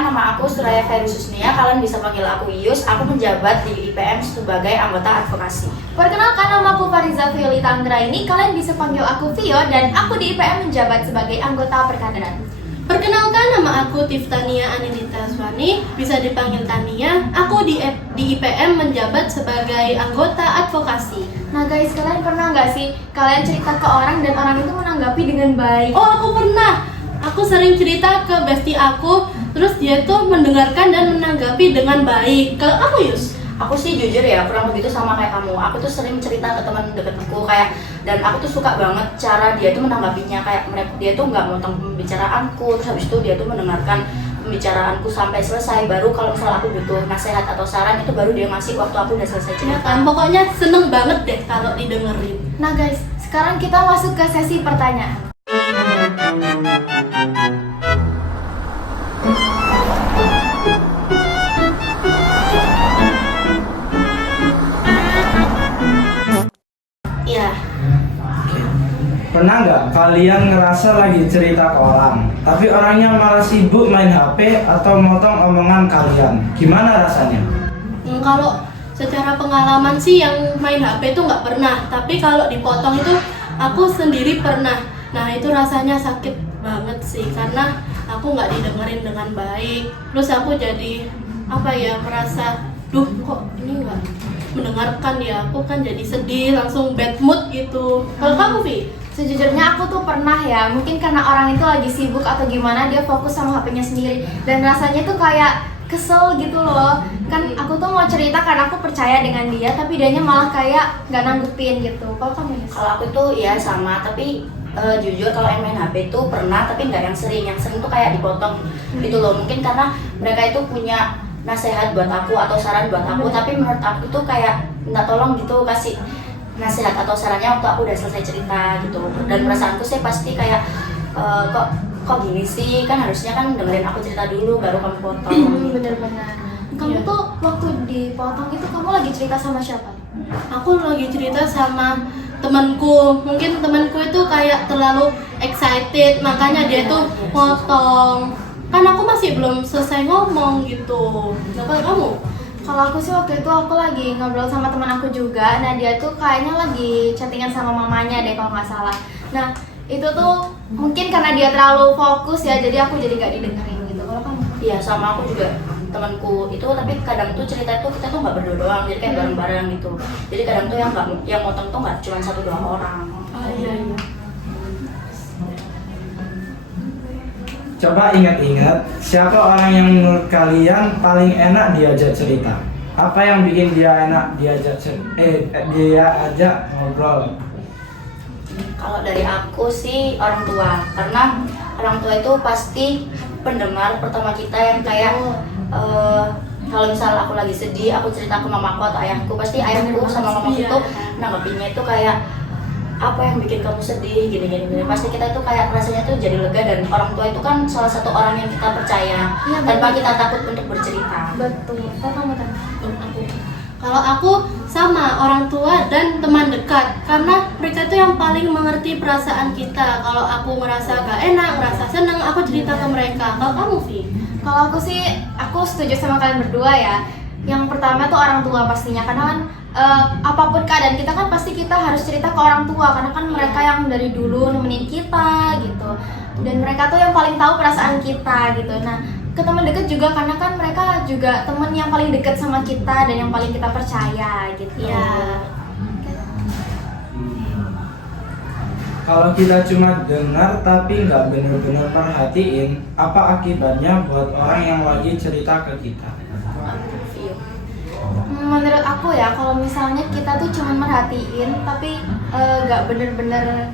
Perkenalkan, nama aku Suraya Ferry-Susnia. Kalian bisa panggil aku Yus. Aku menjabat di IPM sebagai anggota advokasi. Perkenalkan, nama aku Fariza Violita Anggraini. Kalian bisa panggil aku Vio dan aku di IPM menjabat sebagai anggota perkaderan. Perkenalkan, nama aku Tiftania Anindita Swani, bisa dipanggil Tania. Aku di IPM menjabat sebagai anggota advokasi. Nah guys, kalian pernah nggak sih kalian cerita ke orang dan orang itu menanggapi dengan baik? Oh, aku pernah. Aku sering cerita ke bestie aku, terus dia tuh mendengarkan dan menanggapi dengan baik. Kalau kamu, Yus? Aku sih jujur ya, kurang begitu sama kayak kamu. Aku tuh sering cerita ke teman dekatku kayak, dan aku tuh suka banget cara dia tuh menanggapinya, kayak dia tuh nggak motong pembicaraanku, terus habis itu dia tuh mendengarkan pembicaraanku sampai selesai. Baru kalau misalnya aku butuh nasihat atau saran, itu baru dia ngasih waktu aku udah selesai Ya cerita. kan, pokoknya seneng banget deh kalau didengerin. Nah guys, sekarang kita masuk ke sesi pertanyaan. Iya. Pernah nggak kalian ngerasa lagi cerita ke orang, tapi orangnya malah sibuk main HP atau motong omongan kalian? Gimana rasanya? Kalau secara pengalaman sih yang main HP itu nggak pernah, tapi kalau dipotong itu aku sendiri pernah. Nah itu rasanya sakit banget sih, karena aku nggak didengerin dengan baik. Terus aku jadi merasa, duh kok ini nggak mendengarkan ya, aku kan jadi sedih, langsung bad mood gitu. Kalau kamu, Vi? Sejujurnya aku tuh pernah ya, mungkin karena orang itu lagi sibuk atau gimana, dia fokus sama HP-nya sendiri. Dan rasanya tuh kayak kesel gitu loh. Kan aku tuh mau cerita karena aku percaya dengan dia, tapi dianya malah kayak nggak nanggepin gitu. Kalau kamu ya? Kalau aku tuh ya sama, tapi jujur kalau yang main HP itu pernah, tapi nggak yang sering. Yang sering tuh kayak dipotong gitu loh. Mungkin karena mereka itu punya nasihat buat aku atau saran buat aku, tapi menurut aku tuh kayak minta tolong gitu, kasih nasihat atau sarannya waktu aku udah selesai cerita gitu. Dan perasaanku sih pasti kayak kok gini sih, kan harusnya kan dengerin aku cerita dulu baru kamu potong. Bener-bener. Kamu tuh waktu dipotong itu kamu lagi cerita sama siapa? Aku lagi cerita sama temanku. Mungkin temanku itu kayak terlalu excited, makanya dia tuh potong. Kan aku masih belum selesai ngomong gitu. Nah, kalau kamu? Kalau aku sih waktu itu aku lagi ngobrol sama teman aku juga. Nah dia tuh kayaknya lagi chattingan sama mamanya deh kalau nggak salah. Nah itu tuh mungkin karena dia terlalu fokus ya, jadi aku jadi nggak didengerin gitu. Kalau kamu? Iya sama aku juga, temanku itu, tapi kadang tuh cerita tuh kita tuh nggak berdua doang, jadi kayak bareng-bareng gitu. Jadi kadang tuh yang motong tuh nggak cuma 1-2 orang. Oh iya. Coba ingat-ingat, siapa orang yang menurut kalian paling enak diajak cerita? Apa yang bikin dia enak dia ajak ngobrol? Kalau dari aku sih orang tua, karena orang tua itu pasti pendengar pertama kita yang kayak kalau misal aku lagi sedih, aku cerita ke mamaku atau ayahku, pasti ayahku sama mamaku itu nanggepinnya itu kayak apa yang bikin kamu sedih, gini. Pasti kita itu kayak rasanya tuh jadi lega, dan orang tua itu kan salah satu orang yang kita percaya tanpa kita takut untuk bercerita. Betul. Kalau kamu kan? Kalau aku sama orang tua dan teman dekat, karena mereka itu yang paling mengerti perasaan kita. Kalau aku merasa gak enak, merasa seneng, aku cerita ke mereka. Kalau kamu, Vi? Kalau aku sih, aku setuju sama kalian berdua ya. Yang pertama tuh orang tua pastinya, karena kan apapun keadaan kita kan pasti kita harus cerita ke orang tua, karena kan mereka yang dari dulu nemenin kita gitu. Dan mereka tuh yang paling tahu perasaan kita gitu. Nah, ke teman dekat juga, karena kan mereka juga teman yang paling dekat sama kita dan yang paling kita percaya gitu. Iya. Kalau kita cuma dengar tapi nggak benar-benar perhatiin, apa akibatnya buat orang yang lagi cerita ke kita? Menurut aku ya, kalau misalnya kita tuh cuma merhatiin tapi nggak bener-bener.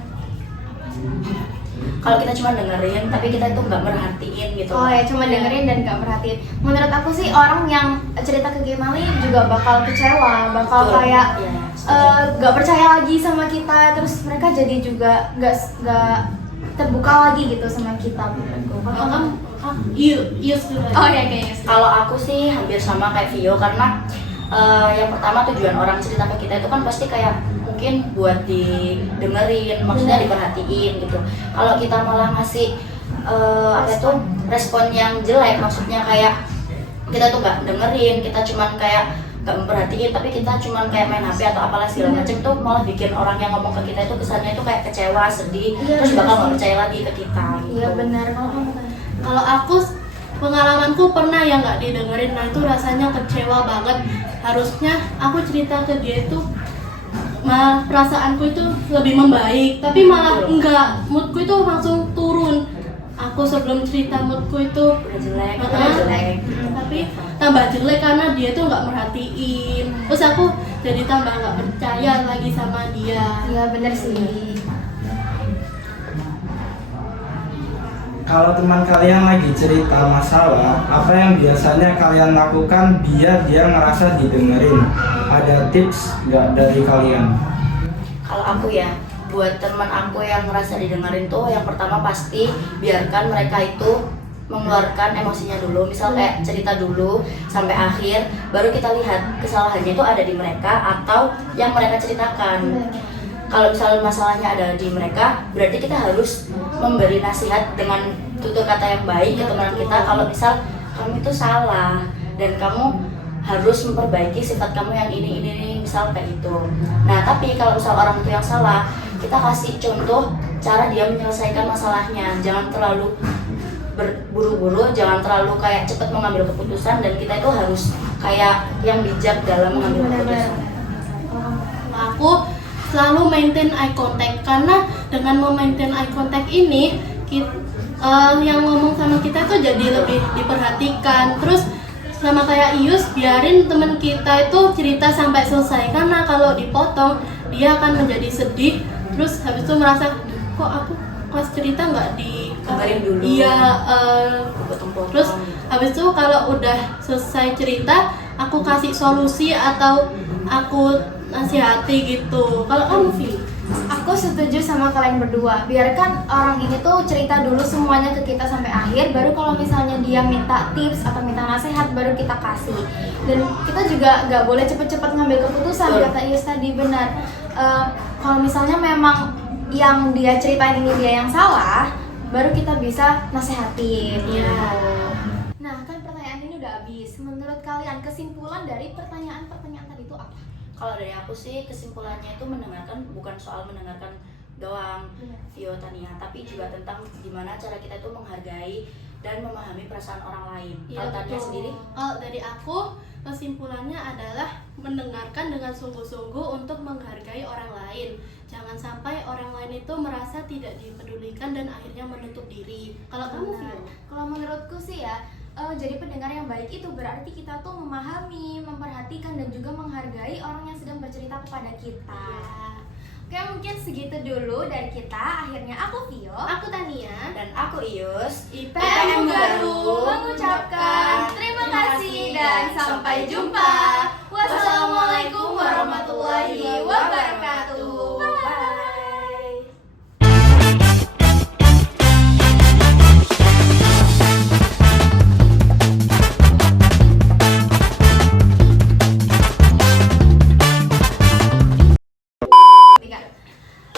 Kalau kita cuma dengerin tapi kita itu nggak merhatiin gitu. Oh ya, cuma dengerin dan nggak merhatiin. Menurut aku sih orang yang cerita ke Gemali juga bakal kecewa, bakal Betul. kayak Iya, nggak percaya lagi sama kita, terus mereka jadi juga nggak terbuka lagi gitu sama kita menurutku. Kalau kamu? Iya, setuju. Oh ya, kayaknya. Kalau aku sih hampir sama kayak Vio, karena yang pertama tujuan orang cerita ke kita itu kan pasti kayak mungkin buat didengerin, maksudnya diperhatiin gitu. Kalau kita malah ngasih apa itu respon yang jelek, maksudnya kayak kita tuh nggak dengerin, kita cuman kayak nggak memperhatiin, tapi kita cuman kayak main HP atau apalah segala macam, tuh malah bikin orang yang ngomong ke kita itu kesannya itu kayak kecewa, sedih, Iya, terus bakal iya. nggak percaya lagi ke kita gitu. Iya benar. Kalau kamu kan? Kalau aku pengalamanku pernah yang nggak didengerin, nah itu rasanya kecewa banget. Harusnya aku cerita ke dia itu malah perasaanku itu lebih membaik, tapi malah enggak, moodku itu langsung turun. Aku sebelum cerita moodku itu Udah jelek, udah Heeh. jelek. tapi tambah jelek karena dia tuh nggak merhatiin. Terus aku jadi tambah nggak percaya lagi sama dia. Iya benar sih. Kalau teman kalian lagi cerita masalah, apa yang biasanya kalian lakukan biar dia ngerasa didengerin? Ada tips nggak dari kalian? Kalau aku ya, buat teman aku yang ngerasa didengerin tuh, yang pertama pasti biarkan mereka itu mengeluarkan emosinya dulu. Misal kayak cerita dulu sampai akhir, baru kita lihat kesalahannya itu ada di mereka atau yang mereka ceritakan. Kalau misalnya masalahnya ada di mereka, berarti kita harus memberi nasihat dengan tutur kata yang baik ke teman kita. Kalau misal kamu itu salah dan kamu harus memperbaiki sifat kamu yang ini, misal kayak itu. Nah, tapi kalau misal orang itu yang salah, kita kasih contoh cara dia menyelesaikan masalahnya. Jangan terlalu berburu-buru, jangan terlalu kayak cepat mengambil keputusan, dan kita itu harus kayak yang bijak dalam mengambil keputusan. Nah, aku selalu maintain eye contact, karena dengan memaintain eye contact ini yang ngomong sama kita tuh jadi lebih diperhatikan. Terus sama kayak Ius, biarin temen kita itu cerita sampai selesai, karena kalau dipotong dia akan menjadi sedih. Terus habis itu merasa, kok aku pas cerita nggak di Kabarin dulu. Iya. Potong-potong. Terus habis itu kalau udah selesai cerita, aku kasih solusi atau aku nasihati gitu. Kalau kamu, Vi? Aku setuju sama kalian berdua. Biarkan orang ini tuh cerita dulu semuanya ke kita sampai akhir. Baru kalau misalnya dia minta tips atau minta nasihat, baru kita kasih. Dan kita juga nggak boleh cepet-cepet ngambil keputusan. Betul. Kata Ius tadi benar. Kalau misalnya memang yang dia ceritain ini dia yang salah, baru kita bisa nasehatin. Iya. Nah, kan pertanyaan ini udah habis. Menurut kalian kesimpulan dari pertanyaan-pertanyaan tadi itu apa? Kalau dari aku sih kesimpulannya itu mendengarkan bukan soal mendengarkan doang, Vio, Tania, tapi juga tentang gimana cara kita itu menghargai dan memahami perasaan orang lain. Kalau Tania betul. sendiri, Dari aku, kesimpulannya adalah mendengarkan dengan sungguh-sungguh untuk menghargai orang lain. Jangan sampai orang lain itu merasa tidak dipedulikan dan akhirnya menutup diri. Kalau kamu, Benar. Vio? Kalau menurutku sih ya, jadi pendengar yang baik itu berarti kita tuh memahami, memperhatikan dan juga menghargai orang yang sedang bercerita kepada kita. Oke, mungkin segitu dulu dari kita. Akhirnya aku Vio, Aku Tania. dan aku Ius, IPM Baru mengucapkan terima kasih dan sampai jumpa. Wassalamualaikum warahmatullahi wabarakatuh. Bye. Tiga.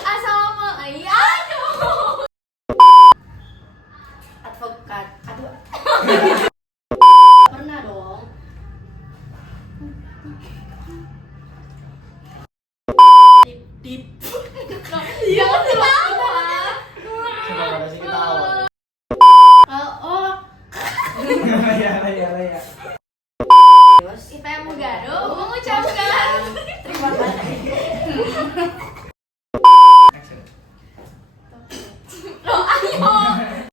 Assalamualaikum. Advokat, aduh, Pernah dong. Dip. Jangan ketawa. Coba kasih ketawa.